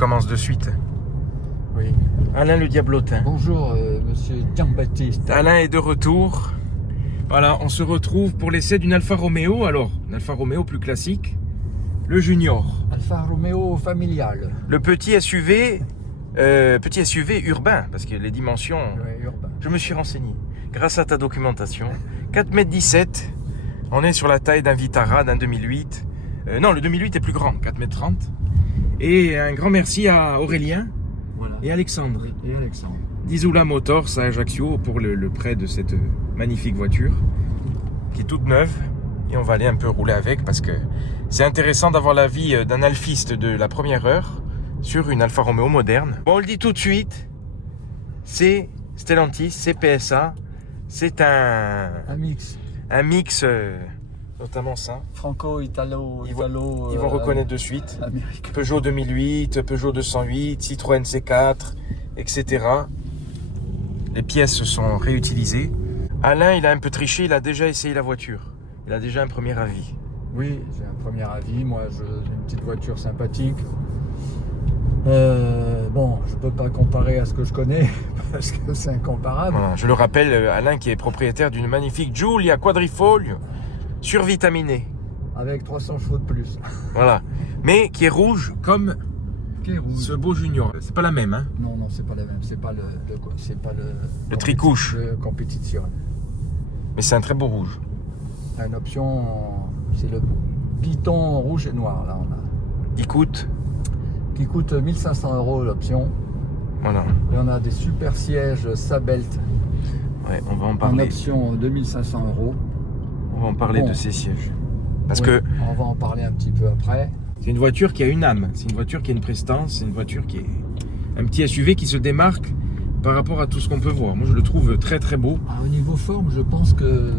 commence de suite. Oui. Alain le Diablotin. Bonjour, monsieur Jean-Baptiste. Alain est de retour. Voilà, on se retrouve pour l'essai d'une Alfa Romeo. Alors, une Alfa Romeo plus classique, le Junior. Alfa Romeo familial. Le petit SUV urbain, parce que les dimensions, Ouais, urbain. je me suis renseigné. Grâce à ta documentation, 4,17 m. On est sur la taille d'un Vitara, d'un 2008. Non, le 2008 est plus grand, 4,30 m. Et un grand merci à Aurélien Voilà. et Alexandre. Et Alexandre. d'Isola Motors à Ajaccio pour le prêt de cette magnifique voiture qui est toute neuve. Et on va aller un peu rouler avec parce que c'est intéressant d'avoir l'avis d'un alphiste de la première heure sur une Alfa Romeo moderne. Bon, on le dit tout de suite, c'est Stellantis, c'est PSA, c'est un mix. Notamment ça. Franco-italo. Ils vont reconnaître de suite. Amérique. Peugeot 2008, Peugeot 208, Citroën C4, etc. Les pièces sont réutilisées. Alain, il a un peu triché, il a déjà essayé la voiture. Il a déjà un premier avis. Oui, j'ai un premier avis. Moi, j'ai une petite voiture sympathique. Bon, je peux pas comparer à ce que je connais parce que c'est incomparable. Voilà, je le rappelle, Alain qui est propriétaire d'une magnifique Giulia Quadrifoglio survitaminée. Avec 300 chevaux de plus. Voilà. Mais qui est rouge comme Qui est rouge. ce beau Junior. C'est pas la même, hein. Non, c'est pas la même. C'est pas Le tricouche. Le compétition. Mais c'est un très beau rouge. Une option, c'est le Python rouge et noir. Là, on a. Il coûte. Qui coûte 1500 € l'option. Voilà. Et on a des super sièges Sabelt Ouais, on va en en parler. option 2500 €. On va en parler Bon. de ces sièges. Parce Oui, que on va en parler un petit peu après. c'est une voiture qui a une âme. C'est une voiture qui a une prestance. C'est une voiture qui est un petit SUV qui se démarque par rapport à tout ce qu'on peut voir. Moi, je le trouve très très beau. Au niveau forme, je pense que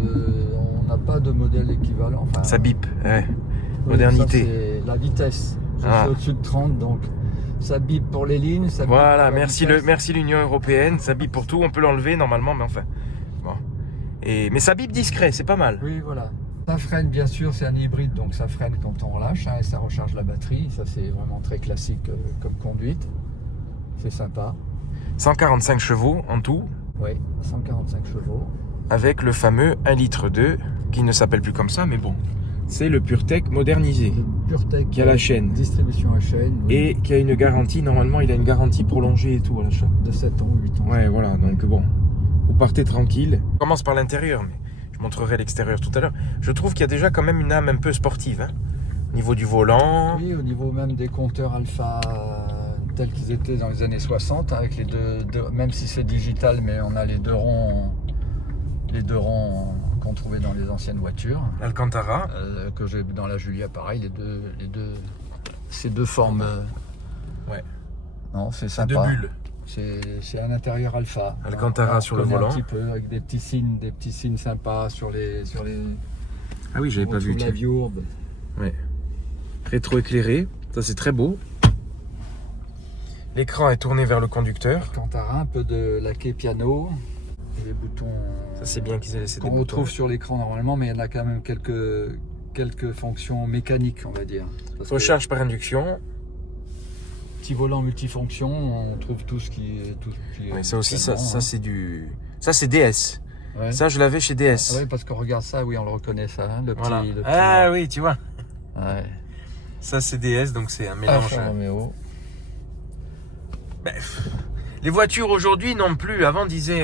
on n'a pas de modèle équivalent. Enfin, Ça bip. Ouais. oui, Modernité. ça, c'est la vitesse. Je Ah. suis au-dessus de 30, donc ça bip pour les lignes. Ça bip Voilà, pour la merci vitesse. l'Union Européenne. Ça bip pour tout. On peut l'enlever normalement, mais enfin. Bon. Mais ça bip discret, c'est pas mal. Oui, voilà. Ça freine, bien sûr, c'est un hybride, donc ça freine quand on relâche et ça recharge la batterie. Ça, c'est vraiment très classique comme conduite. C'est sympa. 145 chevaux en tout, Oui, 145 chevaux. avec le fameux 1,2 litre qui ne s'appelle plus comme ça, mais bon. C'est le PureTech modernisé. Le PureTech Qui a la chaîne. Distribution à chaîne. Oui, Et qui a une garantie, normalement il a une garantie prolongée et tout à l'achat. de 7 ans, 8 ans. Ouais, voilà, donc bon, vous partez tranquille. On commence par l'intérieur, mais je montrerai l'extérieur tout à l'heure. Je trouve qu'il y a déjà quand même une âme un peu sportive, hein. Au niveau du volant. Oui, au niveau même des compteurs Alpha tels qu'ils étaient dans les années 60, avec les deux même si c'est digital, mais on a les deux ronds qu'on trouvait dans les anciennes voitures. Alcantara. Que j'ai dans la Giulia, pareil, ces deux formes. Ouais. Non, c'est Deux sympa. bulles. C'est un intérieur Alpha. Alcantara On sur le reconnaît volant. un petit peu avec des petits signes sympas sur les. Ah oui, j'avais pas vu. la Tiens. Viurbe. Ouais. Rétro-éclairé, ça c'est très beau. L'écran est tourné vers le conducteur. Alcantara, un peu de laqué piano. Et les boutons. Ça c'est bien qu'ils aient laissé des Qu'on boutons. retrouve sur l'écran normalement, mais il y en a quand même quelques fonctions mécaniques, on va dire. Parce que Recharge par induction. petit volant multifonction, on trouve tout ce qui est. Oui, ça aussi, ça hein. c'est du. Ça c'est DS. Ouais. Ça je l'avais chez DS. Ah ouais, parce qu'on regarde ça, oui, on le reconnaît ça, hein, le Voilà. petit. Ah oui, tu vois. Ouais. Ça c'est DS, donc c'est un mélange. Alfa Romeo. Bref. Les voitures aujourd'hui non plus. Avant on disait.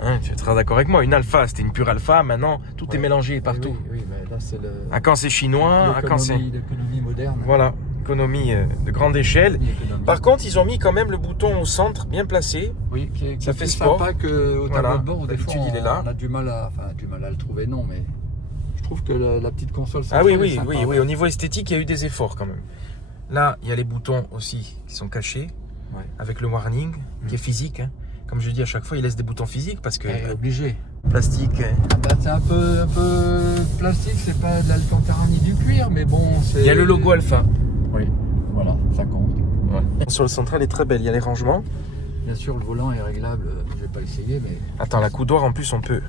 Hein, tu seras d'accord avec moi, une Alpha c'était une pure Alpha. Maintenant tout est mélangé partout. Oui, mais là c'est le. À quand c'est chinois, à quand c'est. L'économie moderne. Voilà, économie de grande échelle. L'économie. Par contre, ils ont mis quand même le bouton au centre, bien placé. Oui, qui ça est fait plus sport. sympa qu'au Voilà. tableau de bord où des fois D'habitude, il est là. on a du mal à le trouver, non, mais je trouve que la petite console Ah oui, centrale est oui, sympa, oui, ouais. au niveau esthétique, il y a eu des efforts quand même. Là, il y a les boutons aussi qui sont cachés, Ouais. avec le warning, qui est physique, hein. Comme je dis à chaque fois, ils laissent des boutons physiques parce que Obligé. plastique. Bah, c'est un peu plastique, c'est pas de l'alcantara ni du cuir, mais bon, c'est. Il y a le logo Alpha. Oui, voilà, ça compte. Sur le central est très belle, il y a les rangements. Bien sûr, le volant est réglable, je vais pas essayé, mais. Attends, la coudoir en plus on peut.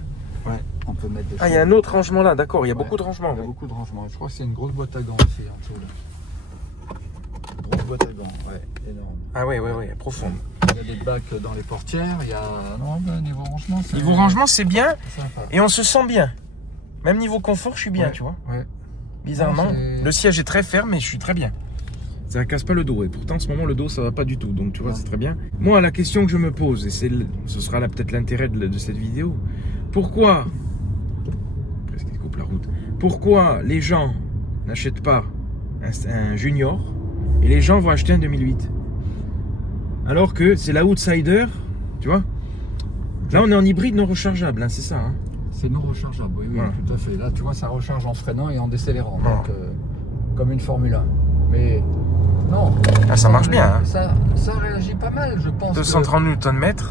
Ouais, on peut mettre des Ah, il y a un autre rangement là, d'accord, il y a Ouais. beaucoup de rangements. Il y a oui. beaucoup de rangements. Je crois que c'est une grosse boîte à gants aussi en dessous. Là. boîte à gants, ouais, énorme. Ah ouais, profonde. Il y a des bacs dans les portières, il y a... Non, ben, niveau rangement, c'est... Niveau rangement, c'est bien c'est sympa. et on se sent bien. Même niveau confort, je suis bien, Ouais, tu vois. Ouais. Bizarrement, Non, le siège est très ferme mais je suis très bien. Ça casse pas le dos et pourtant en ce moment le dos ça va pas du tout, donc tu vois Non. c'est très bien. Moi la question que je me pose, et ce sera là peut-être l'intérêt de cette vidéo, pourquoi, presque il coupe la route, pourquoi les gens n'achètent pas un Junior et les gens vont acheter un 2008 alors que c'est la outsider, tu vois. Là on est en hybride non rechargeable, hein, c'est ça hein. C'est non rechargeable, oui, Voilà. tout à fait. Là, tu vois, ça recharge en freinant et en décélérant, Voilà. donc, comme une Formule 1. Mais non. Ah, ça marche bien, hein. Ça réagit pas mal, je pense. 230 Nm. Que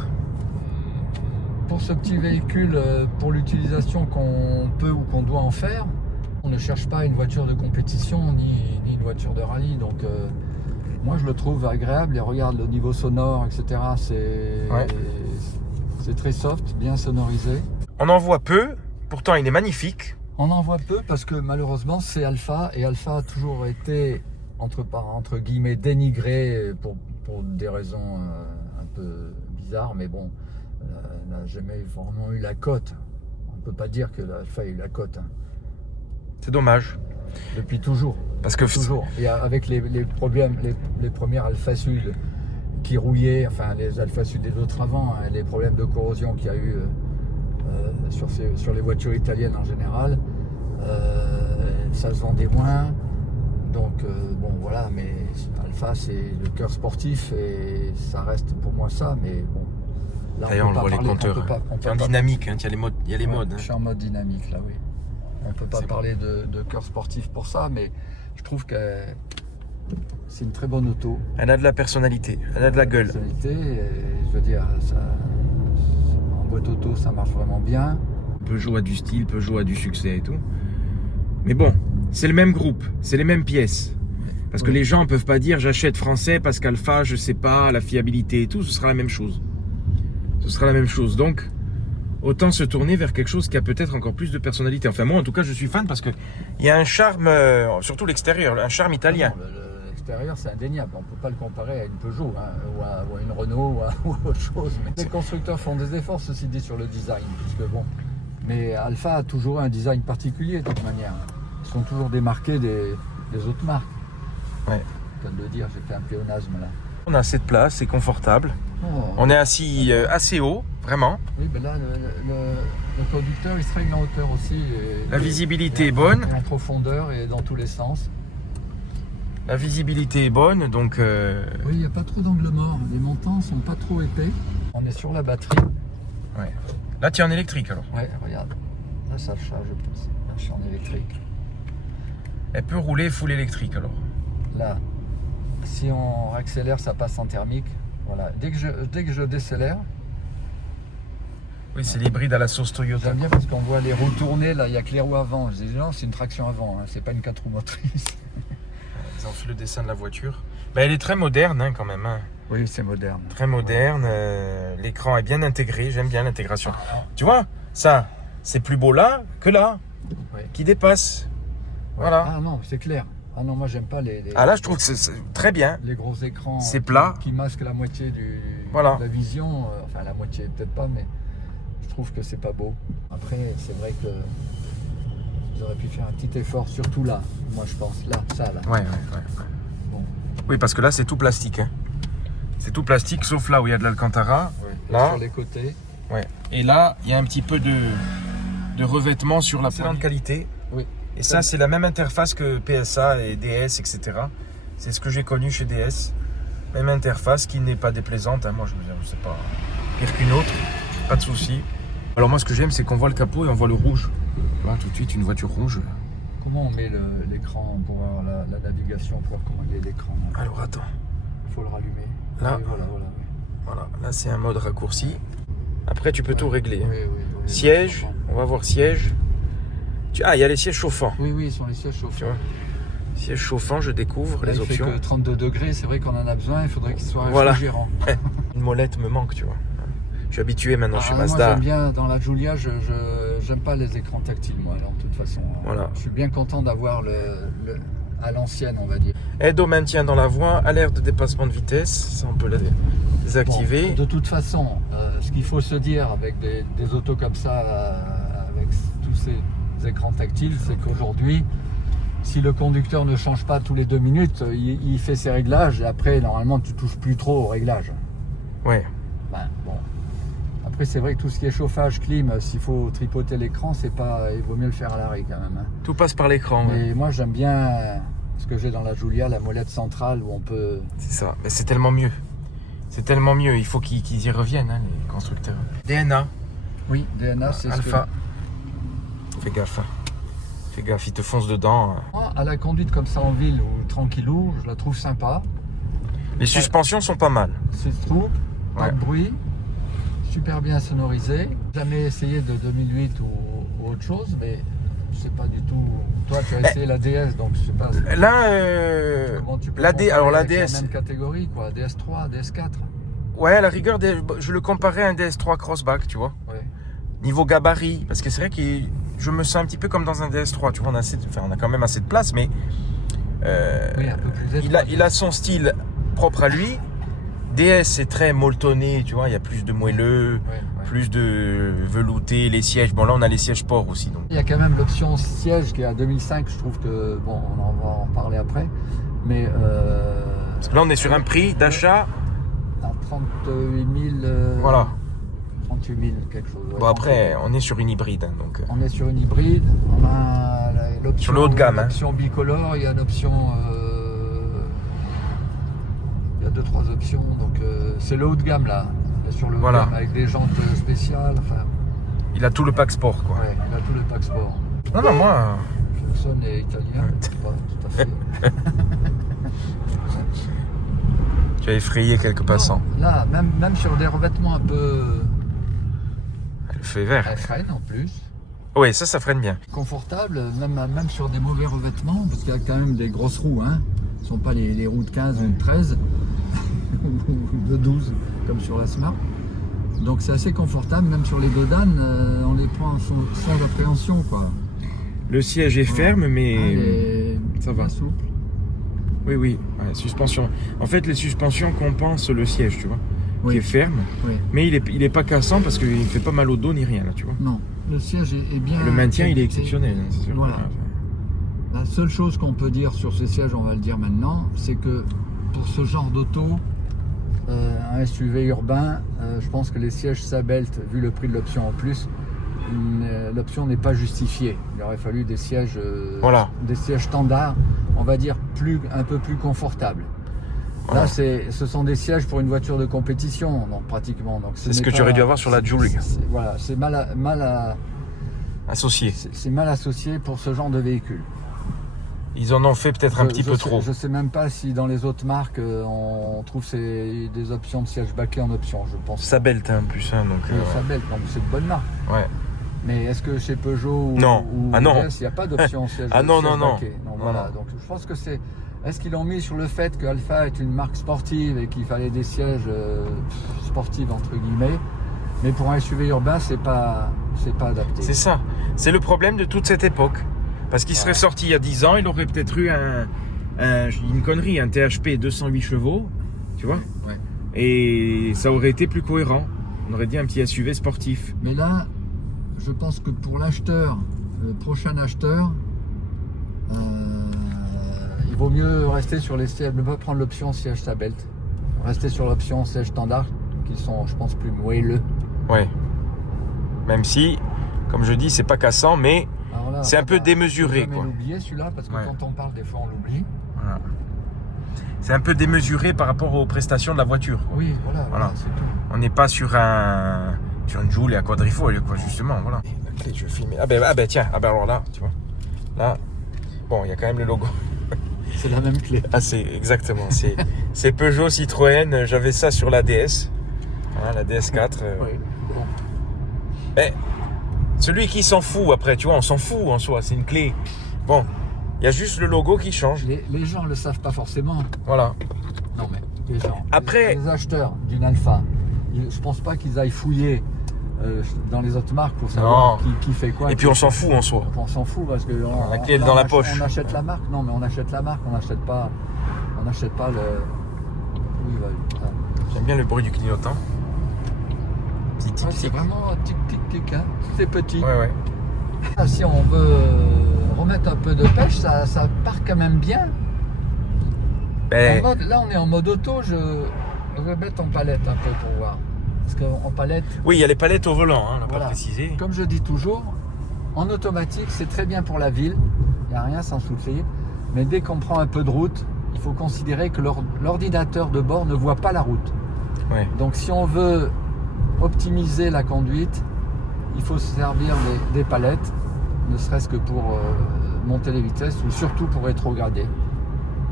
pour ce petit véhicule, pour l'utilisation qu'on peut ou qu'on doit en faire, on ne cherche pas une voiture de compétition ni une voiture de rallye. Donc, moi, je le trouve agréable. Et regarde le niveau sonore, etc. C'est très soft, bien sonorisé. On en voit peu, pourtant il est magnifique. On en voit peu parce que malheureusement c'est Alfa et Alfa a toujours été entre guillemets dénigré pour des raisons un peu bizarres, mais bon, n'a jamais vraiment eu la cote. On ne peut pas dire que l'Alfa a eu la cote hein. C'est dommage. Depuis toujours. Parce que Toujours. Et avec les problèmes, les premières Alfa Sud qui rouillaient, enfin les Alfa Sud des autres avant, hein, les problèmes de corrosion qu'il y a eu sur les voitures italiennes en général, ça se vendait moins. Donc bon voilà, mais Alfa c'est le cœur sportif et ça reste pour moi ça, mais bon. Là, d'ailleurs on le voit les compteurs. C'est en dynamique, hein, il y a les modes. Il y a les modes hein. Je suis en mode dynamique là, oui. On peut pas C'est parler de cœur sportif pour ça, mais je trouve que c'est une très bonne auto. Elle a de la personnalité, elle a de la gueule. Personnalité, et je veux dire, en boîte auto, ça marche vraiment bien. Peugeot a du style, Peugeot a du succès et tout. Mais bon, c'est le même groupe, c'est les mêmes pièces. Parce que les gens ne peuvent pas dire j'achète français parce qu'Alfa, je sais pas, la fiabilité et tout, ce sera la même chose. Ce sera la même chose. Donc, autant se tourner vers quelque chose qui a peut-être encore plus de personnalité. Enfin, moi, en tout cas, je suis fan parce qu'il y a un charme, surtout l'extérieur, un charme italien. Non, l'extérieur, c'est indéniable. On ne peut pas le comparer à une Peugeot, hein, ou à une Renault, ou à autre chose. Mais les constructeurs font des efforts, ceci dit, sur le design. Puisque, bon, mais Alfa a toujours un design particulier, de toute manière. Ils sont toujours démarqués des autres marques. Ouais. Je viens de le dire, j'ai fait un pléonasme là. On a assez de place, c'est confortable. Oh. On est assis assez haut, vraiment. Oui, ben là, le conducteur, il se règle en hauteur aussi. La visibilité est bonne. Et en profondeur et dans tous les sens. La visibilité est bonne, donc... Oui, il n'y a pas trop d'angle mort. Les montants sont pas trop épais. On est sur la batterie. Ouais. Là, tu es en électrique, alors. Ouais, regarde. Là, ça charge. Là, je suis en électrique. Elle peut rouler full électrique, alors. Là, si on accélère, ça passe en thermique. Voilà. Dès que je décélère, oui, c'est l'hybride à la sauce Toyota. j'aime bien parce qu'on voit les roues tourner. Là, il n'y a que les roues avant. Je dis non, c'est une traction avant. Hein. C'est pas une 4 roues motrices. Ils ont fait le dessin de la voiture. Ben, elle est très moderne, hein, quand même. Hein. Oui, c'est moderne. Très moderne. L'écran est bien intégré. J'aime bien l'intégration. Tu vois, ça, c'est plus beau là que là, Oui. qui dépasse. Voilà. Ah non, c'est clair. Ah non, moi j'aime pas Ah là, je trouve que c'est très bien. les gros écrans C'est plat. qui masquent la moitié de la vision. Enfin, la moitié, peut-être pas, mais je trouve que c'est pas beau. Après, c'est vrai que j'aurais pu faire un petit effort, surtout là. Moi, je pense. Là, ça, là. Ouais. Bon. Oui, parce que là, c'est tout plastique. Hein. C'est tout plastique, sauf là où il y a de l'Alcantara. Ouais. Là. Sur les côtés. Ouais. Et là, il y a un petit peu de revêtement sur la excellente qualité. Oui. Et ça, c'est la même interface que PSA et DS, etc. C'est ce que j'ai connu chez DS. Même interface qui n'est pas déplaisante. Hein. Moi, je veux dire, c'est pas pire qu'une autre. Pas de souci. Alors moi, ce que j'aime, c'est qu'on voit le capot et on voit le rouge. Voilà, tout de suite, une voiture rouge. Comment on met l'écran pour voir la navigation, pour voir comment il est l'écran? Alors, attends. Il faut le rallumer. Là. Oui, voilà. Voilà, là, c'est un mode raccourci. Après, tu peux tout régler. Oui. Siège, on va voir siège. Ah, il y a les sièges chauffants. Oui, ils sont les sièges chauffants. Tu vois, siège chauffant, je découvre Là, les il options. fait que 32 degrés, c'est vrai qu'on en a besoin, il faudrait qu'il soit Voilà. réfrigérant. Une molette me manque, tu vois. Je suis habitué maintenant chez Moi, Mazda. j'aime bien, dans la Giulia, j'aime pas les écrans tactiles, moi, alors, de toute façon. Voilà. Je suis bien content d'avoir à l'ancienne, on va dire. Aide au maintien dans la voie, alerte de dépassement de vitesse, ça on peut la désactiver. Bon, de toute façon, ce qu'il faut se dire avec des autos comme ça, avec tous ces écrans tactiles, c'est qu'aujourd'hui, si le conducteur ne change pas tous les 2 minutes, il fait ses réglages et après, normalement, tu touches plus trop aux réglages. Ouais. Ben, bon. Après, c'est vrai que tout ce qui est chauffage, clim, s'il faut tripoter l'écran, c'est pas, il vaut mieux le faire à l'arrêt quand même. Hein. Tout passe par l'écran. Mais Ouais. moi, j'aime bien ce que j'ai dans la Giulia, la molette centrale où on peut. C'est ça, mais c'est tellement mieux. C'est tellement mieux, il faut qu'ils y reviennent, hein, les constructeurs. DNA, Oui, DNA, c'est Alpha. Fais gaffe. Hein. Fais gaffe, ils te foncent dedans. Moi, à la conduite comme ça en ville ou tranquillou, je la trouve sympa. Les suspensions sont pas mal. C'est trou, pas Ouais. de bruit, super bien sonorisé. Jamais essayé de 2008 ou autre chose, mais je sais pas du tout. Toi, tu as essayé la DS, donc je sais pas. Là, Comment tu peux la comparer alors la avec DS, la même catégorie, quoi. DS3, DS4. ouais, à la rigueur, je le comparais à un DS3 Crossback, tu vois. Ouais. Niveau gabarit, parce que c'est vrai que je me sens un petit peu comme dans un DS3, tu vois, on a quand même assez de place, mais Oui, un peu plus étroit. il a son style propre à lui. DS, c'est très molletonné, tu vois, il y a plus de moelleux, Ouais, ouais. plus de velouté, les sièges. Bon, là, on a les sièges sport aussi, donc. Il y a quand même l'option siège qui est à 2005, je trouve que, bon, on en va en parler après, mais Parce que là, on est sur un prix d'achat. à 38 000, Voilà. 38 000 quelque chose. Ouais, Bon, après, on est sur une hybride, hein, donc. on est sur une hybride, on a l'option, Sur le haut de gamme, hein. l'option bicolore, il y a l'option, il y a 2-3 options, donc c'est le haut de gamme là, sur le haut Voilà. de gamme avec des jantes spéciales, enfin, Il a tout le pack sport, quoi. ouais, il a tout le pack sport. Non, non, moi. Jackson est italien, c'est pas tout à fait. Tu as effrayé quelques passants. Non, là, même sur des revêtements un peu. Elle fait vert. Elle freine en plus. Oui, ça freine bien. Confortable, même sur des mauvais revêtements, parce qu'il y a quand même des grosses roues. Hein. Ce ne sont pas les roues de 15 ou de 13, ou de 12, comme sur la Smart. Donc c'est assez confortable, même sur les godanes, on les prend sans appréhension, quoi. Le siège est ferme, mais ça va. Souple. Oui, oui. Ouais, suspension. En fait, les suspensions compensent le siège, tu vois, Oui. qui est ferme. Oui. Mais il est pas cassant parce qu'il ne fait pas mal au dos ni rien, là, tu vois. Non, le siège est bien. Le maintien, il est exceptionnel, hein, c'est sûr. Voilà. La seule chose qu'on peut dire sur ces sièges, on va le dire maintenant, c'est que pour ce genre d'auto, un SUV urbain, je pense que les sièges Sabelt, vu le prix de l'option en plus, l'option n'est pas justifiée. Il aurait fallu des sièges, Voilà. des sièges standards, on va dire un peu plus confortables. Voilà. Là, ce sont des sièges pour une voiture de compétition, donc pratiquement. Donc, C'est ce que tu aurais dû avoir sur la Giulia. Voilà, c'est Associé. c'est mal associé pour ce genre de véhicule. Ils en ont fait peut-être un petit peu trop. Je sais même pas si dans les autres marques on trouve des options de siège baquet en option, je pense. Sabelt, hein, en plus, hein, donc. Sabelt, donc c'est une bonne marque. Ouais. Mais est-ce que chez Peugeot ou, Non. ou Ah non. DS, il n'y a pas d'option siège Ah non, siège non, non. baquet. Donc, Non, voilà. non. Donc je pense que c'est. Est-ce qu'ils l'ont mis sur le fait que Alfa est une marque sportive et qu'il fallait des sièges sportifs entre guillemets. Mais pour un SUV urbain, c'est pas adapté. C'est ça. C'est le problème de toute cette époque. Parce qu'il serait sorti il y a 10 ans, il aurait peut-être eu une connerie, un THP 208 chevaux, tu vois. Ouais. Et ça aurait été plus cohérent. On aurait dit un petit SUV sportif. Mais là, je pense que pour l'acheteur, le prochain acheteur, il vaut mieux rester sur les sièges, ne pas prendre l'option siège Sabelt. Rester sur l'option siège standard, qui sont, je pense, plus moelleux. Ouais. Même si, comme je dis, c'est pas cassant, mais Alors là, c'est un peu démesuré, faut jamais quoi. l'oublier celui-là, parce que Ouais. quand on parle, des fois on l'oublie. Voilà. C'est un peu démesuré par rapport aux prestations de la voiture, quoi. Oui, voilà. C'est tout. On n'est pas sur une Giulia quadrifogle, quoi, justement, voilà. La clé, je vais filmer. Ah ben tiens, alors là, tu vois. Là, bon, il y a quand même le logo. C'est la même clé. Ah, c'est exactement. C'est Peugeot, Citroën. J'avais ça sur la DS. Hein, la DS4. Oui. Bon. Mais celui qui s'en fout après, tu vois, on s'en fout en soi. C'est une clé. Bon, il y a juste le logo qui change. Les gens ne le savent pas forcément. Voilà. Non mais les gens. Après- les acheteurs d'une Alfa, je pense pas qu'ils aillent fouiller dans les autres marques pour savoir qui fait quoi. Et puis on s'en fout en soi. On s'en fout parce que la clé est dans la poche. On achète la marque. Non, mais on achète la marque. On n'achète pas le. Oui, voilà. J'aime bien le bruit du clignotant. Petit tic tic. C'est vraiment tic tic tic. Hein. C'est petit. Ouais. Si on veut remettre un peu de pêche, ça part quand même bien. Ben... Là, on est en mode auto. Je vais mettre en palette un peu pour voir. Parce qu'en palette... Oui, il y a les palettes au volant, hein, on n'a pas précisé. Comme je dis toujours, en automatique, c'est très bien pour la ville. Il n'y a rien sans souci. Mais dès qu'on prend un peu de route, il faut considérer que l'ordinateur de bord ne voit pas la route. Ouais. Donc si on veut optimiser la conduite, il faut se servir des palettes, ne serait-ce que pour monter les vitesses ou surtout pour rétrograder.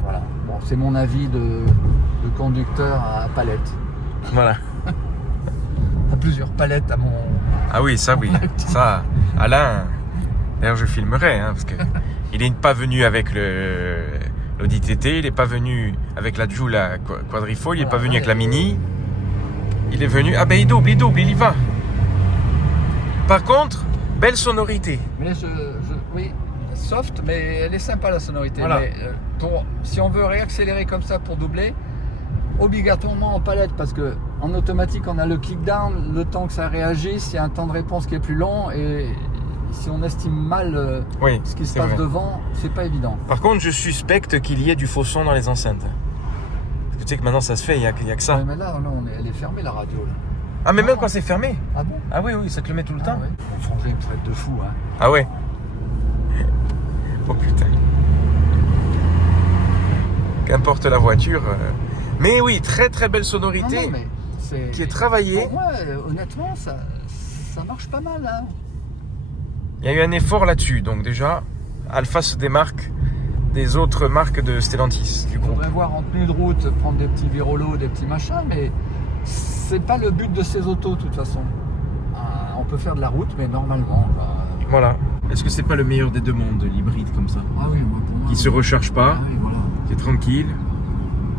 Voilà. Bon, c'est mon avis de conducteur à palette. Voilà. À plusieurs palettes à mon... Ah oui, ça oui. Ça, Alain, d'ailleurs je filmerai, hein, parce que il n'est pas venu avec l'Audi TT, il n'est pas venu avec la Joula Quadrifoil, il n'est pas venu avec la Mini. Il est venu... Ah ben il double, il y va. Par contre, belle sonorité. Mais oui, soft, mais elle est sympa la sonorité. Voilà. Mais si on veut réaccélérer comme ça pour doubler, obligatoirement en palette, parce que en automatique on a le kickdown, le temps que ça réagisse, il y a un temps de réponse qui est plus long, et si on estime mal ce qui se passe devant, c'est pas évident. Par contre, je suspecte qu'il y ait du faux son dans les enceintes. Parce que tu sais que maintenant ça se fait, il n'y a que ça. Ouais, mais là, elle est fermée la radio. Là. Ah mais même quand c'est fermé? Ah bon? Ah oui, ça te le met tout le temps. Ouais. Mon frangin me traite de fou. Hein. Ah ouais. Oh putain. Qu'importe la voiture. Mais oui, très très belle sonorité. Non, mais qui est travaillée. Pour moi, honnêtement, ça marche pas mal. Hein. Il y a eu un effort là-dessus. Donc déjà, Alpha se démarque des autres marques de Stellantis. Il faudrait voir en tenue de route, prendre des petits virolos, des petits machins, mais c'est pas le but de ces autos de toute façon. On peut faire de la route, mais normalement. Voilà. Est-ce que c'est pas le meilleur des deux mondes, l'hybride comme ça? Ah oui, moi pour moi. Qui se recharge pas, voilà. qui est tranquille.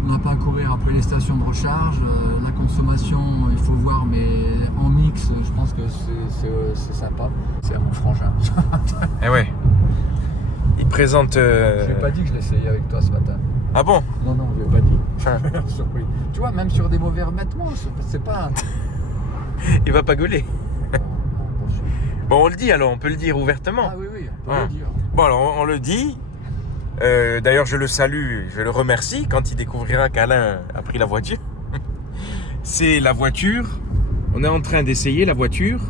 On n'a pas à courir après les stations de recharge. La consommation, il faut voir, mais en mix, je pense que c'est sympa. C'est à mon frangin. Eh ouais. Il présente. Je n'ai pas dit que je l'essayais avec toi ce matin. Ah bon? Non, je l'ai pas dit. Tu vois, même sur des mauvais revêtements, c'est pas. Il va pas gueuler. Bon, on le dit alors, on peut le dire ouvertement. Ah oui, on peut le dire. Bon, alors on le dit. D'ailleurs, je le salue, je le remercie quand il découvrira qu'Alain a pris la voiture. C'est la voiture. On est en train d'essayer la voiture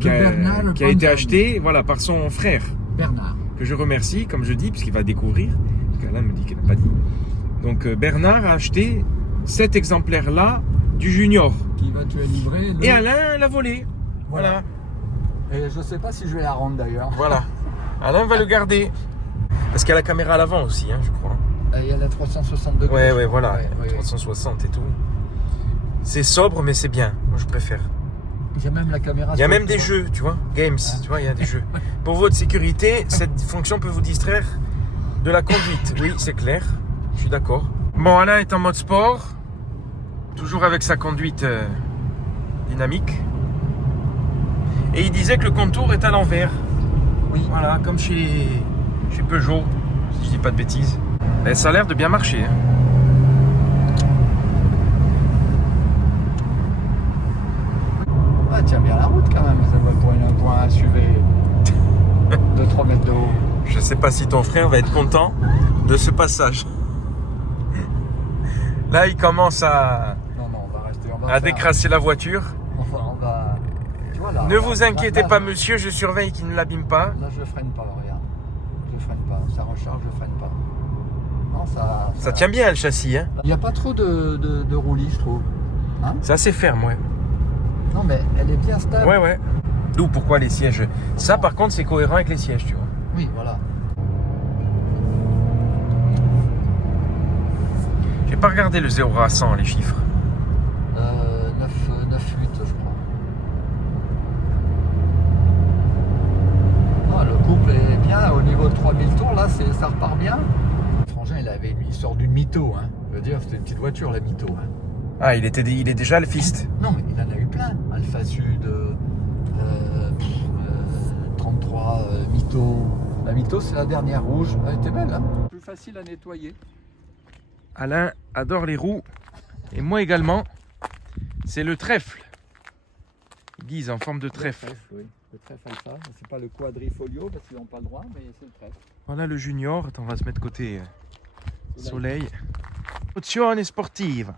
qui a été achetée par son frère. Bernard. Que je remercie, comme je dis, puisqu'il va découvrir. Parce qu'Alain me dit qu'il n'a pas dit. Donc Bernard a acheté cet exemplaire-là du Junior. Qui va te livrer. Et Alain l'a volé. Voilà. Et je sais pas si je vais la rendre d'ailleurs. Voilà. Alain va le garder. Parce qu'il y a la caméra à l'avant aussi, hein, je crois. Il y a la 360 degrés. Ouais, voilà. 360 et tout. C'est sobre, mais c'est bien. Moi, je préfère. Il y a même la caméra. Il y a même des jeux, tu vois. Games, tu vois, il y a des jeux. Pour votre sécurité, cette fonction peut vous distraire de la conduite. Oui, c'est clair. Je suis d'accord. Bon, Alain est en mode sport. Toujours avec sa conduite dynamique. Et il disait que le contour est à l'envers. Oui. Voilà, comme chez Peugeot, si je dis pas de bêtises. Et ça a l'air de bien marcher. Hein. Ah, tiens bien la route quand même, ça va pour un SUV de 3 mètres de haut. Je sais pas si ton frère va être content de ce passage. Là, il commence à décrasser la voiture. On va... Tu vois, là, ne vous inquiétez pas, monsieur, je surveille qu'il ne l'abîme pas. Là, je freine pas, regarde. Je freine pas. Ça recharge, je freine pas. Non, ça tient bien le châssis. Hein. Il n'y a pas trop de roulis, je trouve. Hein, c'est assez ferme, ouais. Non, mais elle est bien stable. Ouais. D'où pourquoi les sièges. Ça, par contre, c'est cohérent avec les sièges, tu vois. Oui, voilà. J'ai pas regardé le 0 à 100, les chiffres. 9,8 je crois. Non, le couple est bien au niveau de 3000 tours, là ça repart bien. Le frangin il sort d'une Mytho, hein. Je veux dire, c'était une petite voiture la Mytho. Hein. Ah, il est déjà alphiste. Non, mais il en a eu plein. Alpha Sud, 33, Mytho. La Mytho, c'est la dernière rouge. Elle était belle, hein. Plus facile à nettoyer. Alain adore les roues. Et moi également. C'est le trèfle. Ils disent en forme de trèfle. Le trèfle, oui. Le trèfle alpha. C'est pas le quadrifolio parce qu'ils n'ont pas le droit, mais c'est le trèfle. Voilà le junior. Attends, on va se mettre côté soleil. Opzione sportive.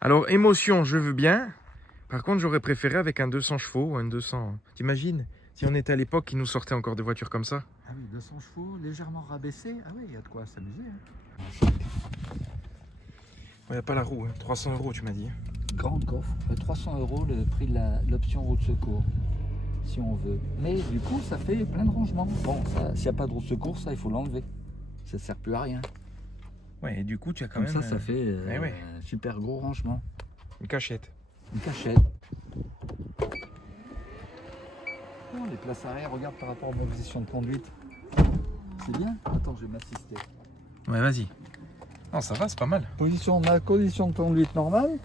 Alors, émotion, je veux bien. Par contre, j'aurais préféré avec un 200 chevaux, un 200. T'imagines si on était à l'époque, qui nous sortait encore des voitures comme ça? Ah oui, 200 chevaux, légèrement rabaissé. Ah oui, il y a de quoi s'amuser. Hein. Il n'y a pas la roue, hein. 300 €, tu m'as dit. Grand coffre, 300 € le prix de l'option roue de secours, si on veut. Mais du coup, ça fait plein de rangements. Bon, s'il n'y a pas de roue de secours, ça, il faut l'enlever. Ça ne sert plus à rien. Ouais, et du coup, tu as quand Comme même. ça fait ouais. un super gros rangement. Une cachette. Une cachette. Oh, les places arrière, regarde par rapport à ma position de conduite. C'est bien. Attends, je vais m'assister. Ouais, vas-y. Non, ça va, c'est pas mal. Ma position de conduite normale.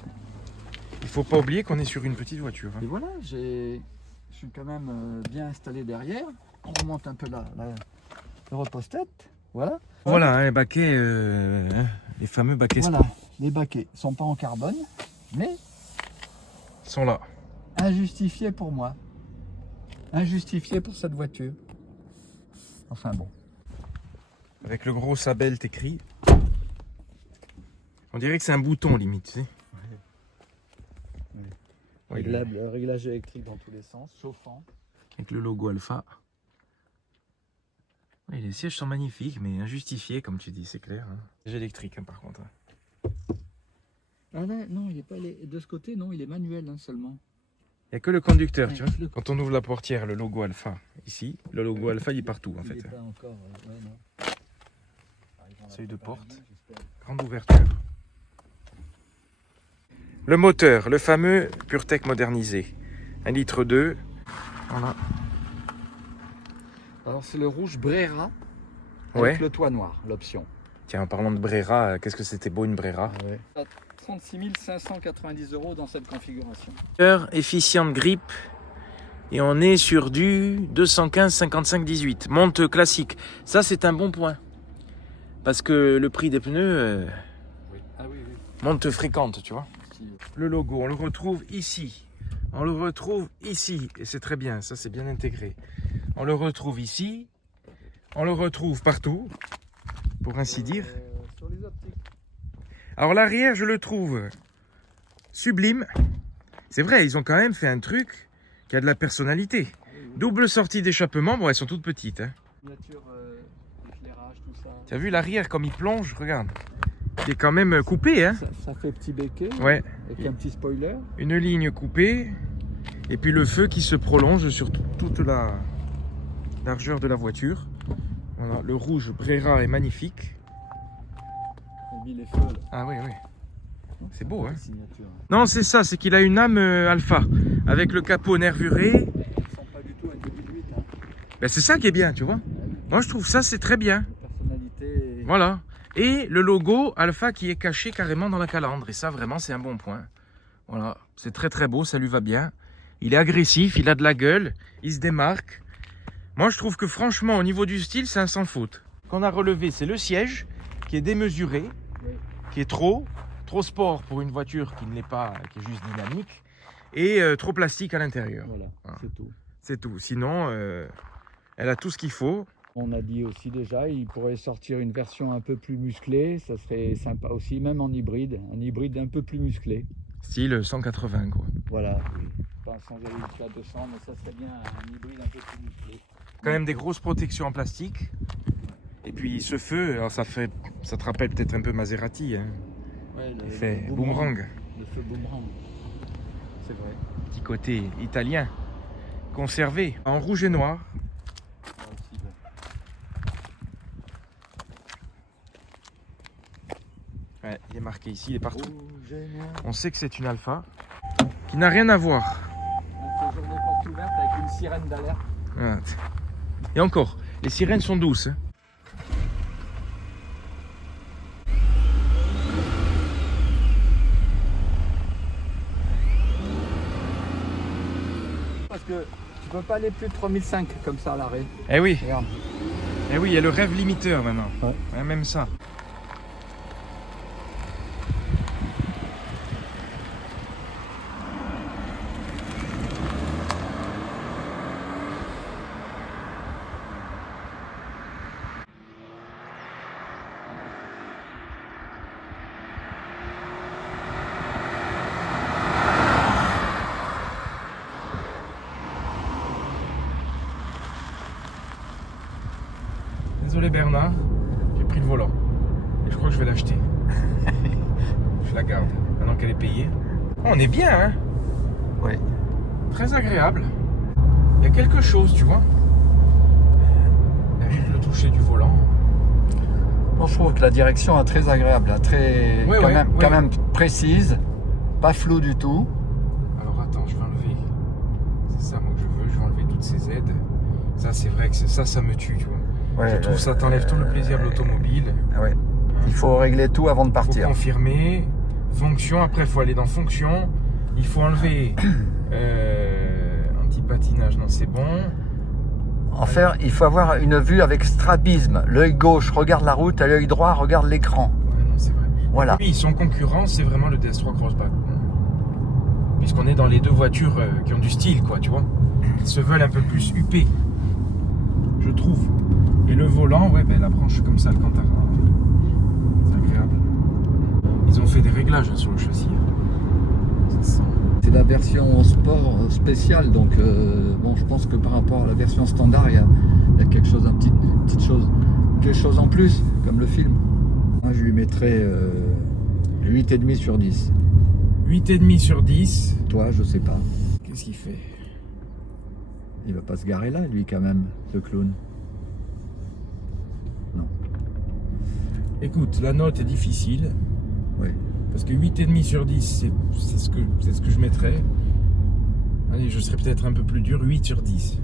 Il faut pas oublier qu'on est sur une petite voiture. Hein. Et voilà, je suis quand même bien installé derrière. On remonte un peu le repose-tête. Voilà. Voilà, hein, les baquets, les fameux baquets Voilà, sport. les baquets sont pas en carbone, mais Sont là. injustifiés pour moi. Injustifiés pour cette voiture. Enfin bon. Avec le gros Sabelt écrit. On dirait que c'est un bouton limite, tu sais. Ouais, Réglable, réglage électrique dans tous les sens, chauffant. avec le logo Alpha. Ouais, les sièges sont magnifiques, mais injustifiés, comme tu dis, c'est clair. Hein. Siège électrique, hein, par contre. Ah là, non, il est pas de ce côté, non, il est manuel hein, seulement. Il n'y a que le conducteur, Ouais, tu vois. Quand on ouvre la portière, le logo Alpha, ici, le logo Alpha, il est partout, en Il fait. est pas encore, ouais, non. Seuil de porte. Grande ouverture. Le moteur, le fameux PureTech modernisé. 1,2 litre. Voilà. Alors c'est le rouge Brera avec Ouais. le toit noir, l'option. Tiens, en parlant de Brera, qu'est-ce que c'était beau une Brera. À 36 590 € dans cette configuration. Efficiente grip. Et on est sur du 215 55 18. Monte classique. Ça, c'est un bon point. Parce que le prix des pneus, Oui. Ah oui, oui. monte fréquente, tu vois. Si, Le logo, on le retrouve ici. On le retrouve ici. Et c'est très bien, ça c'est bien intégré. On le retrouve ici. On le retrouve partout, pour ainsi dire. Sur les optiques. Alors l'arrière, je le trouve sublime. C'est vrai, ils ont quand même fait un truc qui a de la personnalité. Ah oui, oui. Double sortie d'échappement, bon elles sont toutes petites. Hein. Miniature, éclairage, tout ça. Tu as vu l'arrière comme il plonge, regarde. Il est quand même coupé, hein. Ça fait petit béquet. Ouais. Avec un petit spoiler. Une ligne coupée. Et puis le feu qui se prolonge sur toute la largeur de la voiture. Voilà, le rouge Brera est magnifique. On a mis les feux là. Ah oui, oui. C'est beau, hein. Signature. Non, c'est ça, c'est qu'il a une âme alpha. Avec le capot nervuré. Ils sont pas du tout un 2008. Hein. Ben, c'est ça qui est bien, tu vois. Moi, je trouve ça, c'est très bien. Personnalité. Voilà. Et le logo alpha qui est caché carrément dans la calandre. Et ça, vraiment, c'est un bon point. Voilà. C'est très, très beau. Ça lui va bien. Il est agressif. Il a de la gueule. Il se démarque. Moi, je trouve que franchement, au niveau du style, c'est un sans faute. Ce qu'on a relevé, c'est le siège qui est démesuré, Oui. qui est trop sport pour une voiture qui ne l'est pas, qui est juste dynamique, et trop plastique à l'intérieur. Voilà, Voilà. c'est tout. C'est tout. Sinon, elle a tout ce qu'il faut. On a dit aussi déjà, il pourrait sortir une version un peu plus musclée, ça serait sympa aussi, même en hybride, un hybride un peu plus musclé. Style 180, quoi. Voilà, oui. Pas sans aller jusqu'à 200, mais ça serait bien un hybride un peu plus musclé. Quand même des grosses protections en plastique. Et puis ce feu, alors ça te rappelle peut-être un peu Maserati. Hein. Ouais, Il fait boomerang. Le feu boomerang, c'est vrai. Petit côté italien. Conservé en rouge et noir. Ça aussi, bon. Ouais, il est marqué ici, il est partout. Rouge et noir. On sait que c'est une Alpha qui n'a rien à voir. On fait journée porte ouverte avec une sirène d'alerte. Voilà. Et encore, les sirènes sont douces. Hein. Parce que tu peux pas aller plus de 3005 comme ça à l'arrêt. Eh oui, Regarde. eh oui, il y a le rêve limiteur maintenant. Ouais. Ouais, même ça. Désolé Bernard, j'ai pris le volant. Et je crois que je vais l'acheter. Je la garde, maintenant qu'elle est payée. Oh, on est bien, hein? Oui. Très agréable. Il y a quelque chose, tu vois. Avec le toucher du volant. Bon, je trouve que la direction est très agréable, là, très, Ouais, quand même précise, pas flou du tout. Alors attends, je vais enlever. C'est ça moi que je veux, je vais enlever toutes ces aides. Ça c'est vrai que ça me tue, tu vois. Ouais, Je trouve que ça t'enlève tout le plaisir de l'automobile. Ouais. Il faut régler tout avant de Il faut partir. confirmer. Fonction, après il faut aller dans fonction. Il faut enlever anti-patinage, non c'est bon. Il faut avoir une vue avec strabisme. L'œil gauche regarde la route, et l'œil droit regarde l'écran. Ouais, non, c'est vrai. Voilà. Oui, son concurrent, c'est vraiment le DS3 Crossback. Puisqu'on est dans les deux voitures qui ont du style, quoi, tu vois. Qui se veulent un peu plus huppées, je trouve. Et le volant, ouais, ben, la branche comme ça, Alcantara, c'est agréable. Ils ont fait des réglages sur le châssis. C'est la version sport spéciale, donc bon, je pense que par rapport à la version standard, il y a quelque chose, quelque chose en plus, comme le film. Moi, je lui mettrais 8,5 sur 10. 8,5 sur 10. Toi, je sais pas. Qu'est-ce qu'il fait? Il va pas se garer là, lui, quand même, ce clown. Non. Écoute, la note est difficile. Oui. Parce que 8,5 sur 10, c'est ce que je mettrais. Allez, je serais peut-être un peu plus dur, 8 sur 10.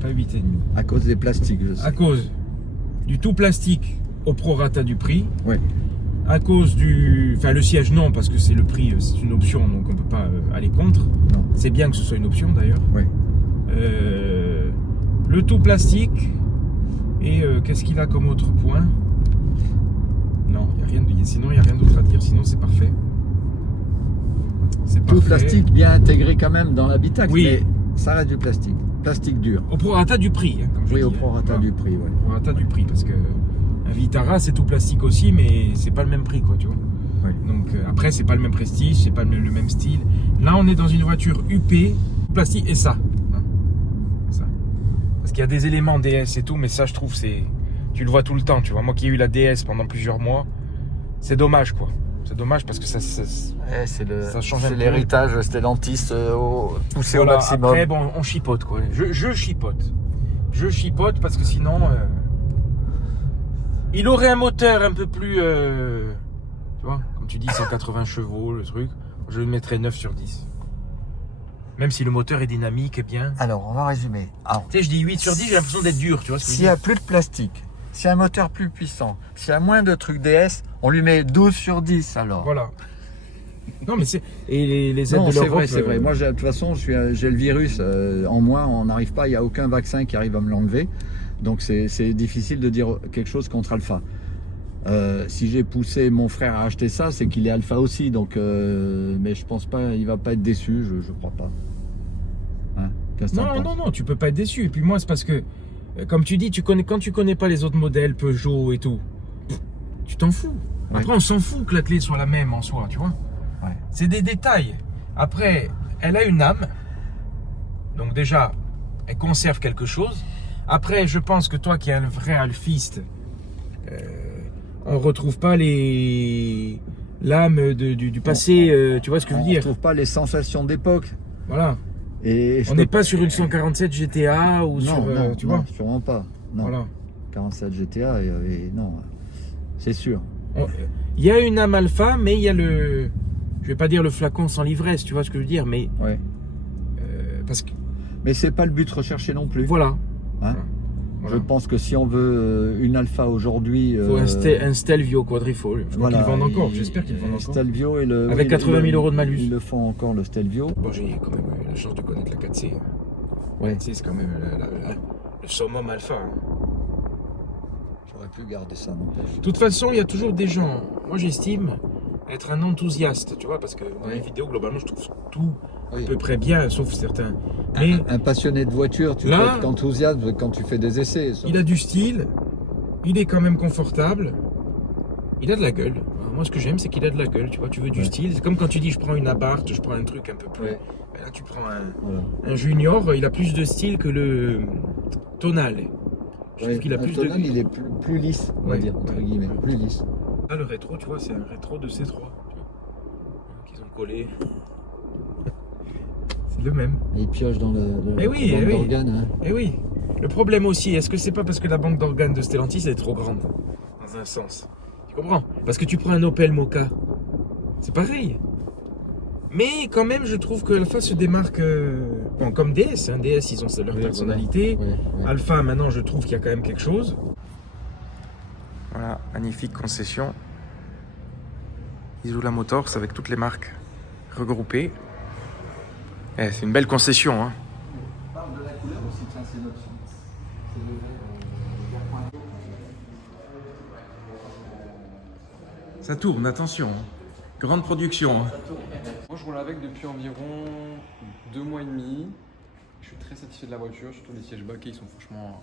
Pas 8,5. À cause des plastiques, je sais. À cause du tout plastique au prorata du prix. Oui. À cause du... Enfin, le siège, non, parce que c'est le prix, c'est une option, donc on ne peut pas aller contre. Non. C'est bien que ce soit une option, d'ailleurs. Oui. Le tout plastique. Et qu'est-ce qu'il a comme autre point? Non, il n'y a rien de... Sinon, il n'y a rien d'autre à dire. Sinon, c'est parfait. C'est Tout parfait. plastique bien intégré quand même dans l'habitacle, Oui. mais ça reste du plastique. Plastique dur. Au prorata du prix, hein, comme je Oui, dis, au hein. prorata Voilà. du prix, ouais. Au prorata du prix, parce que un Vitara, c'est tout plastique aussi, mais c'est pas le même prix, quoi, tu vois. Oui. Donc après, c'est pas le même prestige, c'est pas le même style. Là, on est dans une voiture huppée, plastique et ça. Hein. Ça. Parce qu'il y a des éléments DS et tout, mais ça, je trouve, tu le vois tout le temps, tu vois. Moi qui ai eu la DS pendant plusieurs mois, c'est dommage, quoi. C'est dommage parce que ça change un peu. l'héritage Stellantis poussé Voilà, au maximum. après, bon, on chipote, quoi. Je chipote. Je chipote parce que sinon, il aurait un moteur un peu plus, tu vois, comme tu dis, 180 chevaux, le truc. Je le mettrais 9 sur 10. Même si le moteur est dynamique et bien. Alors, on va résumer. Alors, Tu sais, je dis 8 sur 10, j'ai l'impression d'être dur, tu vois ce que je s'il veux n'y dire. a plus de plastique, s'il y a un moteur plus puissant, s'il y a moins de trucs DS, on lui met 12 sur 10 alors. Voilà. Non, mais c'est. Et les aides Non, de c'est l'Europe. vrai, c'est vrai. Moi, de toute façon, j'ai le virus en moi, on n'arrive pas, il n'y a aucun vaccin qui arrive à me l'enlever. Donc, c'est difficile de dire quelque chose contre Alpha. Si j'ai poussé mon frère à acheter ça, c'est qu'il est Alpha aussi. Donc, mais je pense pas, il va pas être déçu, je crois pas. Hein? Qu'est-ce que t'en Non, penses? non, tu peux pas être déçu. Et puis moi, c'est parce que, comme tu dis, quand tu connais pas les autres modèles, Peugeot et tout, tu t'en fous. Ouais. Après, on s'en fout que la clé soit la même en soi, tu vois. Ouais. C'est des détails. Après, elle a une âme. Donc déjà, elle conserve quelque chose. Après, je pense que toi qui es un vrai alphiste, on retrouve pas l'âme du passé, tu vois ce que je veux On ne dire. retrouve pas les sensations d'époque. Voilà. Et je On peux n'est pas sur une 147 GTA ou Non, sur, non, tu non, vois. sûrement pas. Non. Voilà. 47 GTA, non, c'est sûr. Il y a une âme alpha, mais il y a je vais pas dire le flacon sans l'ivresse, tu vois ce que je veux dire, mais Ouais. parce que Mais c'est pas le but recherché non plus. voilà. Hein. Voilà. Je pense que si on veut une Alpha aujourd'hui, Il faut un Stelvio quadrifogle. Je crois qu'ils le vendent encore. J'espère qu'ils le vendent encore. Stelvio Avec 80 000 euros de malus. Ils le font encore, le Stelvio. Bon, j'ai quand même eu la chance de connaître la 4C. Ouais. Tu sais, c'est quand même le summum alpha. Hein. J'aurais pu garder ça, non? De toute façon, il y a toujours des gens, moi j'estime, être un enthousiaste, tu vois, parce que dans les vidéos, globalement, je trouve tout à peu près bien, sauf certains. Mais un passionné de voiture, tu peux être enthousiaste quand tu fais des essais. Ça. Il a du style, il est quand même confortable, il a de la gueule. Alors, moi, ce que j'aime, c'est qu'il a de la gueule, tu vois, tu veux du style. C'est comme quand tu dis, je prends une Abarth, je prends un truc un peu plus... Ben là, tu prends un Junior, il a plus de style que le Tonal. Je trouve qu'il a plus Tonal, de... il est plus lisse, on va dire, entre guillemets, plus lisse. Là, le rétro, tu vois, c'est un rétro de C3, tu vois, qu'ils ont collé. C'est le même. Et il pioche dans le banque d'organes. Hein. Eh oui. Le problème aussi, est-ce que c'est pas parce que la banque d'organes de Stellantis est trop grande, dans un sens? Tu comprends? Parce que tu prends un Opel Mokka, c'est pareil. Mais quand même, je trouve que Alpha se démarque, bon, comme DS. Hein. DS, ils ont leur personnalité. Alpha, maintenant, je trouve qu'il y a quand même quelque chose. Voilà, magnifique concession. Isula Motors avec toutes les marques regroupées. Eh, c'est une belle concession. Hein. On parle de la couleur aussi, tiens, c'est notre son. C'est le vert. Ça tourne, attention. Grande production. Hein. Moi, je roule avec depuis environ 2 mois et demi. Je suis très satisfait de la voiture, surtout les sièges baquets, ils sont franchement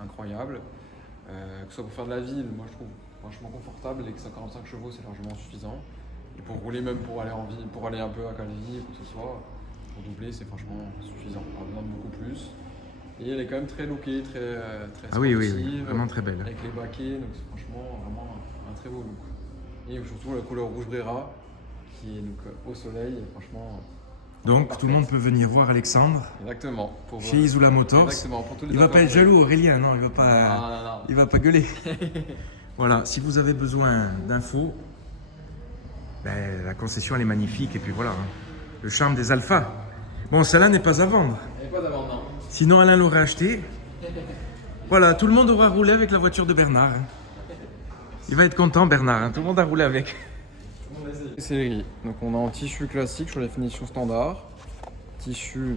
incroyables. Que ce soit pour faire de la ville, moi je trouve franchement confortable et que 145 chevaux c'est largement suffisant. Et pour rouler même pour aller en ville, pour aller un peu à Calvi ou quoi que ce soit, pour doubler c'est franchement suffisant. On a besoin de beaucoup plus. Et elle est quand même très lookée, très sportive, oui, vraiment très belle. Avec les baquets, donc c'est franchement vraiment un très beau look. Et surtout la couleur rouge Brera qui est donc au soleil, et franchement. Donc parfait. Tout le monde peut venir voir Alexandre. Exactement. Chez Isula Motors. Exactement. Pour tous les il va pas être jaloux, Aurélien, non, il va pas. Non. Il va pas gueuler. Voilà, si vous avez besoin d'infos, ben, la concession elle est magnifique et puis voilà, hein, le charme des Alphas. Bon, celle-là n'est pas à vendre. Elle n'est pas d'avant, non. Sinon Alain l'aurait acheté. Voilà, tout le monde aura roulé avec la voiture de Bernard. Hein. Il va être content, Bernard. Hein, tout le monde a roulé avec. C'est les grilles. Donc on est en tissu classique sur la finition standard. Tissu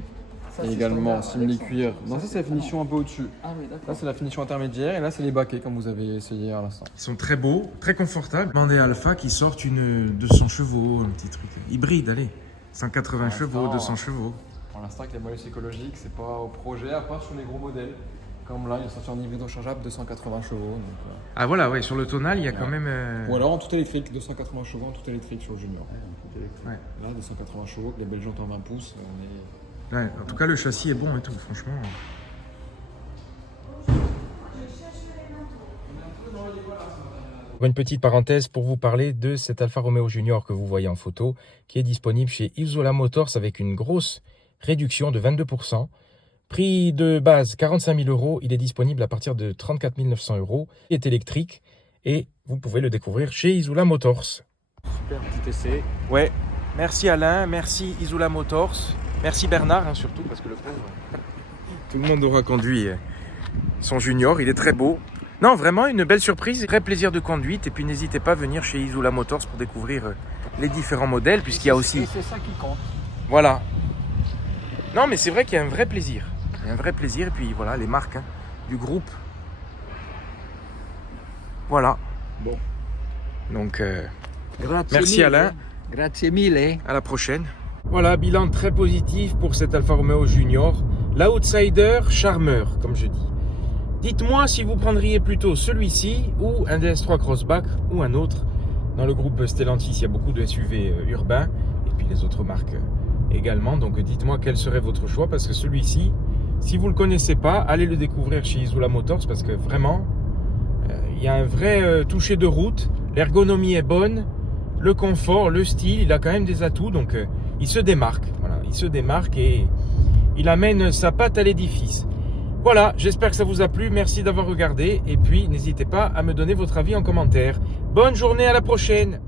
Ça, et également standard, simili-cuir. Non, ça c'est la finition un peu au-dessus. Ah oui, d'accord. Là c'est la finition intermédiaire et là c'est les baquets comme vous avez essayé à l'instant. Ils sont très beaux, très confortables. Demandez à Alpha qui sortent une 200 chevaux, un petit truc hybride, allez. 180 chevaux, 200 chevaux. Pour l'instant avec les malus écologiques, c'est pas au projet, à part sur les gros modèles. Comme là, il est sorti en hybride rechargeable 280 chevaux. Donc, Ah voilà, ouais, sur le tonal, il y a quand même... Ou alors en tout électrique, 280 chevaux en tout électrique sur le Junior. Ouais. Là, 280 chevaux, avec les belles jantes en 20 pouces, on est... Ouais, en tout cas, le châssis est bon et tout, franchement. Une petite parenthèse pour vous parler de cet Alfa Romeo Junior que vous voyez en photo, qui est disponible chez Isula Motors avec une grosse réduction de 22%. Prix de base 45 000 €, il est disponible à partir de 34 900 €. Il est électrique et vous pouvez le découvrir chez Isula Motors. Super petit essai. Ouais, merci Alain, merci Isula Motors, merci Bernard hein, surtout parce que le pauvre, tout le monde aura conduit son Junior, il est très beau. Non, vraiment une belle surprise, très plaisir de conduite et puis n'hésitez pas à venir chez Isula Motors pour découvrir les différents modèles puisqu'il y a aussi... C'est ça qui compte. Voilà. Non mais c'est vrai qu'il y a un vrai plaisir. Il y a un vrai plaisir et puis voilà les marques hein, du groupe. Voilà. Bon. Donc Grazie merci mille. Alain. Grazie mille. À la prochaine. Voilà, bilan très positif pour cet Alfa Romeo Junior. L'outsider charmeur, comme je dis. Dites-moi si vous prendriez plutôt celui-ci ou un DS3 Crossback ou un autre. Dans le groupe Stellantis, il y a beaucoup de SUV urbains et puis les autres marques également. Donc dites-moi quel serait votre choix parce que celui-ci, si vous ne le connaissez pas, allez le découvrir chez Isula Motors parce que vraiment, il y a un vrai toucher de route. L'ergonomie est bonne, le confort, le style, il a quand même des atouts. Donc il se démarque. Voilà, il se démarque et il amène sa patte à l'édifice. Voilà, j'espère que ça vous a plu. Merci d'avoir regardé et puis n'hésitez pas à me donner votre avis en commentaire. Bonne journée, à la prochaine.